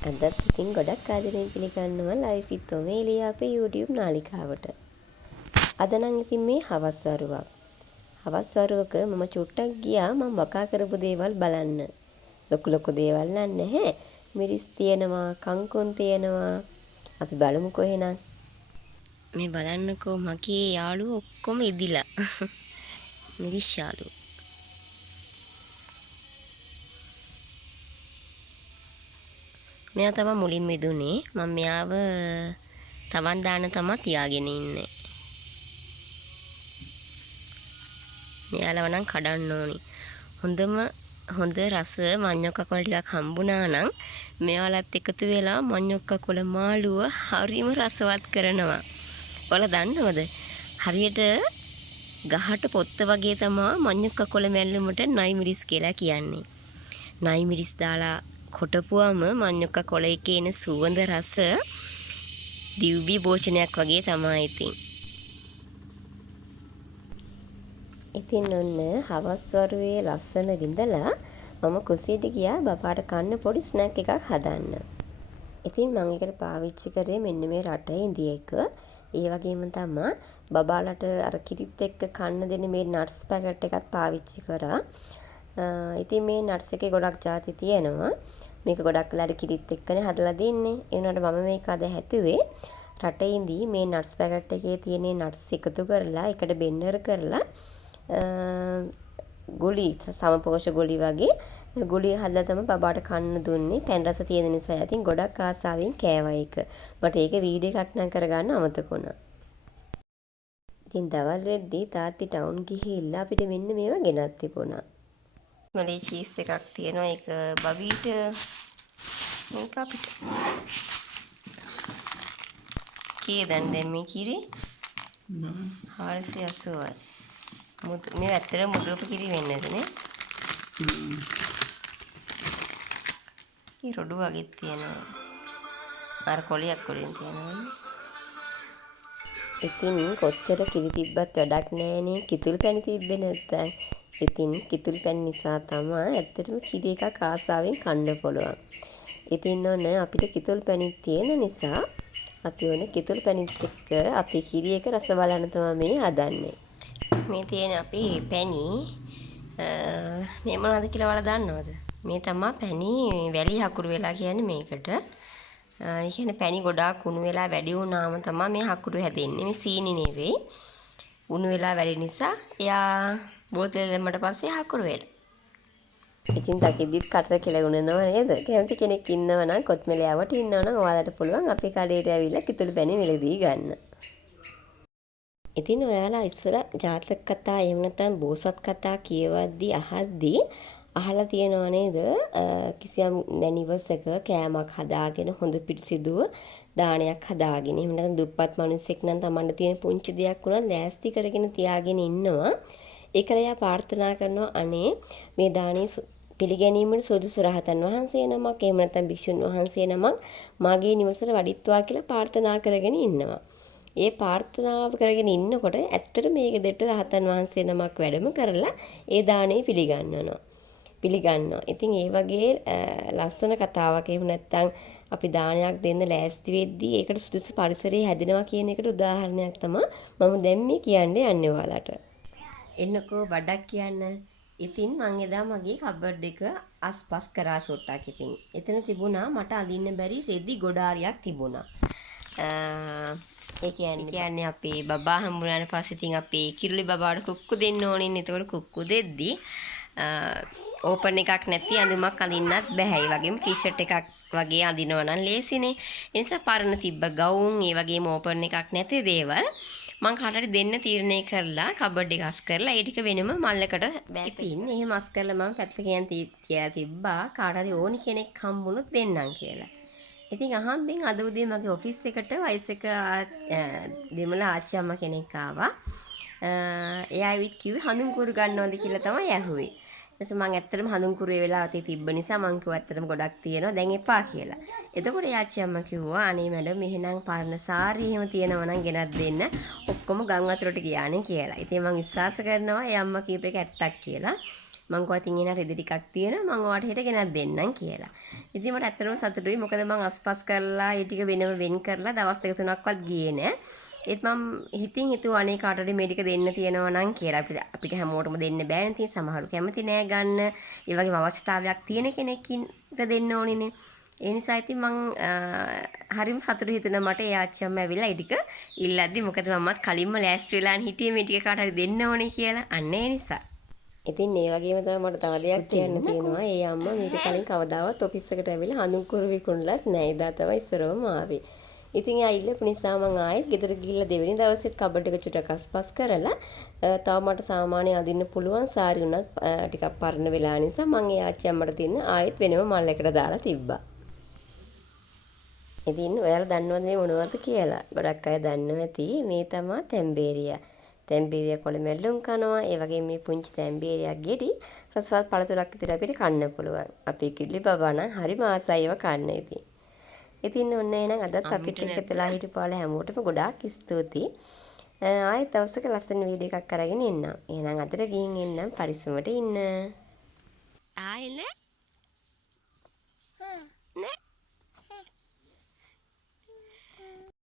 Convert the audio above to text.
අදත් ඉතින් ගොඩක් ආදරෙන් පිළිගන්නවා ලයිෆ් විත් ඔමේලියා අපේ YouTube නාලිකාවට. අද නම් ඉතින් මේ හවස් වරුවක්. හවස් වරුවක මම චුට්ටක් ගියා මම වකා කරපු දේවල් බලන්න. ලොකු දේවල් නෑ නැහැ. මිරිස් තියෙනවා, කංකුන් තියෙනවා. අපි බලමුකෝ එහෙනම්. මේ බලන්නකෝ මගේ යාළුවෝ ඔක්කොම ඉදිලා. මිරිස් යාළුවෝ. මෙයා තමයි මුලින්ම ඉදුනේ. මම මෙයාව තවන් දාන්න තමයි තියාගෙන ඉන්නේ. මෙයාලව නම් කඩන්න ඕනි. හොඳ රස මඤ්ඤොක්කකොළ ටිකක් හම්බුණා නම් මෙයාලත් එකතු වෙලා මඤ්ඤොක්කකොළ මාළුව හරිම රසවත් කරනවා. ඔයාලා දන්නවද? හරියට ගහට පොත්ත වගේ තමයි මඤ්ඤොක්කකොළ මැල්ලුමට නයි මිරිස් කියලා කියන්නේ. නයි මිරිස් දාලා කොටපුවම මඤ්ඤොක්කකොළ එකේ එන සුවඳ රස දිව්‍ය භෝජනයක් වගේ තමයි ඉතින්. ඉතින් ඔන්න හවස් වරුවේ ලස්සන විඳලා මම කුසියට ගියා බබාට කන්න පොඩි ස්නැක් එකක් හදන්න. ඉතින් මම ඒකට පාවිච්චි කරේ මෙන්න මේ රටේ ඉඳි එක. ඒ වගේම තමයි බබාලට අර කිරිත් එක්ක කන්න දෙන මේ නට්ස් පැකට් එකත් පාවිච්චි කරා. ඉතින් මේ නට්ස් එකේ ගොඩක් ಜಾති තියෙනවා. මේක ගොඩක් වෙලාට කිරිත් එක්කනේ හදලා දෙන්නේ. ඒ වුණාට මම මේක අද හැදුවේ රටේ ඉඳි මේ නට්ස් පැකට් එකේ තියෙන නට්ස් එකතු කරලා එකට බෙන්නර් කරලා ගුලි සමපෝෂ ගුලි වගේ ගුලි හදලා තමයි බබාට කන්න දුන්නේ. පැන් රස තියෙන නිසා ඉතින් ගොඩක් ආසාවෙන් කෑවා ඒක. මට ඒක වීඩියෝ එකක් නම් කරගන්න අමතක වුණා. ඉතින් දවල් වෙද්දී තාත්ති ටවුන් ගිහිල්ලා අපිට මෙන්න මේවා ගෙනත් තිබුණා. මලේ චීස් එකක් තියෙනවා. ඒක බබීට මේක අපිට කී දැන් මේ කිරි 480යි. මේ ඇත්තට මුදුවපු කිරි වෙන්නේ නැතනේ. මේ රොඩු වගේ තියෙනවා. අර කොලියක් වලින් තියෙනවා. ඉතින් කොච්චර කිරි තිබ්බත් වැඩක් නැහැනේ. කිතුල් පැණි තිබ්බේ නැත්තම්. ඉතින් කිතුල් පැණි නිසා තමයි ඇත්තටම කිරි එකක් ආසාවෙන් කන්න පුළුවන්. ඉතින් ඔන්න අපිට කිතුල් පැණි තියෙන නිසා අපි ඔන්න කිතුල් පැණිත් එක්ක අපි කිරි එක රස බලන්න තමයි මේ හදන්නේ. මේ තියෙන අපි පැණි මේ මොනවද කියලා ඔයාලා දන්නවද? මේ තමයි පැණි වැලි හකුරු වෙලා කියන්නේ මේකට. ඒ කියන්නේ පැණි ගොඩාක් උණු වෙලා වැඩි වුණාම තමයි මේ හකුරු හැදෙන්නේ. මේ සීනි නෙවෙයි. උණු වෙලා වැඩි නිසා එයා බෝතලෙ දැම්මට පස්සේ හකුරු වෙලා. ඉතින් දකිද්දිත් කට කෙලගුණනවා නේද? කැමති කෙනෙක් ඉන්නව නම් කොත්මලයාවට ඉන්නව නම් ඔයාලට පුළුවන් අපේ කඩේට ඇවිල්ලා කිතුල් පැණි මිලදී ගන්න. ඉතින් ඔයාලා ඉස්සර ජාතක කතා එහෙම නැත්නම් බෝසත් කතා කියවද්දී අහද්දී අහලා තියෙනව නේද? කිසියම් නිවසක කෑමක් හදාගෙන හොඳ පිරිසිදුව දානයක් හදාගෙන එහෙම නැත්නම් දුප්පත් මිනිස්සෙක් නම් Tamanට තියෙන පුංචි දෙයක් උනත් ලෑස්ති කරගෙන තියාගෙන ඉන්නවා. ඒකල එයා ප්‍රාර්ථනා කරනවා අනේ මේ දානේ පිළිගැනීමට සුදුසු රහතන් වහන්සේ නමක් එහෙම නැත්නම් භික්ෂුන් වහන්සේ නමක් මාගේ නිවසට වඩිත්වා කියලා ප්‍රාර්ථනා කරගෙන ඉන්නවා. ඒ ප්‍රාර්ථනාව කරගෙන ඉන්නකොට ඇත්තට මේක දෙට රහතන් වහන්සේ නමක් වැඩම කරලා ඒ දාණය පිළිගන්නවා. ඉතින් ඒ වගේ ලස්සන කතාවක් එහෙම නැත්නම් අපි දානයක් දෙන්න ලෑස්ති වෙද්දී ඒකට සුදුසු පරිසරය හැදෙනවා කියන එකට උදාහරණයක් තමයි මම දැන් මේ කියන්නේ යන්නේ ඔයාලට. එන්නකෝ බඩක් කියන්න. ඉතින් මං එදා මගේ කබඩ් එක අස්පස් කරා ෂොට්ටක් ඉතින්. එතන තිබුණා මට අඳින්න බැරි රෙදි ගොඩාරියක් තිබුණා. ඒ කියන්නේ අපේ බබා හම්බුනාට පස්සේ ඉතින් අපේ කිරුලි බබාට කුක්කු දෙන්න ඕනින්. ඒතකොට කුක්කු දෙද්දි ඕපන් එකක් නැති අඳුමක් අඳින්නත් බෑ. ඒ වගේම ටී-ෂර්ට් එකක් වගේ අඳිනවා නම් ලේසිනේ. ඒ නිසා පරණ තිබ්බ ගවුම් ඒ වගේම ඕපන් එකක් නැති දේවල් මං කාටට දෙන්න තීරණය කරලා කබඩ් එක අස් කරලා ඒ ටික වෙනම මල්ලකට බෑගකින් එහෙම අස් කරලා මම පැත්තකින් තියලා තිබ්බා කාටරි ඕනි කෙනෙක් හම්බුනොත් දෙන්නම් කියලා. ඉතින් අහම්බෙන් අද උදේ මගේ ඔෆිස් එකට වයසක දෙමළ ආච්චි අම්මා කෙනෙක් ආවා. එයා ඇවිත් කිව්වේ හඳුන් කුරු ගන්නවද කියලා තමයි ඇහුවේ. ඊට මම ඇත්තටම හඳුන් කුරුවේ වෙලා අතේ තිබ්බ නිසා මං කිව්වා ඇත්තටම ගොඩක් තියෙනවා දැන් එපා කියලා. එතකොට ආච්චි අම්මා කිව්වා අනේ මැඩම් එහෙනම් පරණ සාරි එහෙම තියෙනවා නම් ගෙනත් දෙන්න. ඔක්කොම ගම් වතුරට ගියානේ කියලා. ඉතින් මං විශ්වාස කරනවා ඒ අම්මා කියප එක ඇත්තක් කියලා. මං කිව්වා ඉතින් එන රෙදි ටිකක් තියෙනවා මං ඔයාලට හෙට ගෙනත් දෙන්නම් කියලා. ඉතින් මට ඇත්තටම සතුටුයි මොකද මං අස්පස් කරලා ඒ ටික වෙනම වෙන් කරලා දවස් දෙක තුනක්වත් ගියේ නෑ. ඒත් මම හිතින් හිතුවා අනේ කාටද මේ ටික දෙන්න තියෙනවා නම් කියලා. අපිට හැමෝටම දෙන්න බෑනේ. ඉතින් සමහරු කැමති නෑ ගන්න. ඒ වගේම අවශ්‍යතාවයක් තියෙන කෙනෙක්ින් දෙන්න ඕනිනේ. ඒ නිසා ඉතින් මං හරිම සතුටු හිතුණා මට ඒ ආච්චියම්ම ඇවිල්ලා ඒ ටික ඉල්ලද්දි මොකද මමත් කලින්ම ලෑස්ති වෙලාන් හිටියේ මේ ටික කාට හරි දෙන්න ඕනේ කියලා. අන්න ඒ නිසා. ඉතින් ඒ වගේම තමයි මට තව දෙයක් කියන්න තියෙනවා. ඒ අම්මා මීට කලින් කවදාවත් ඔෆිස් එකට ඇවිල්ලා හඳුන්කුරු විකුණලත් නැහැ. එදා තමයි ඉස්සරවම ආවේ. ඉතින් ඒ අයිල්ලපු නිසා මං ආයෙත් ගෙදර ගිහිල්ලා දෙවෙනි දවසෙත් කබඩ් එක චුට්ටක් අස්පස් කරලා තව මට සාමාන්‍ය අදින්න පුළුවන් සාරි උනත් ටිකක් පරණ වෙලා නිසා මං ඒ ආච්චි අම්මට දෙන්න ආයෙත් වෙනම මල් එකකට දාලා තිබ්බා. ඉතින් ඔයාලා දන්නවද මේ මොනවද කියලා? ගොඩක් අය දන්නව ඇති. මේ තමයි තැම්බේරියා. තැම්බේරියා කොළ මැල්ලුම් කනවා. ඒ වගේ මේ පුංචි තැම්බේරියා ගෙඩි රසවත් පළතුරක් විතර අපිට කන්න පුළුවන්. අපේ කිල්ලි බබා නම් හරිම ආසයි ඒවා කන්න ඉතින්. ඉතින් ඔන්න එහෙනම් අදත් අපිට එකතුලා හිටපාලා හැමෝටම ගොඩාක් ස්තුතියි. ආයෙත් දවසක ලස්සන වීඩියෝ එකක් අරගෙන එන්නම්. එහෙනම් අදට ගිහින් එන්නම් පරිස්සමට ඉන්න. ආයෙත්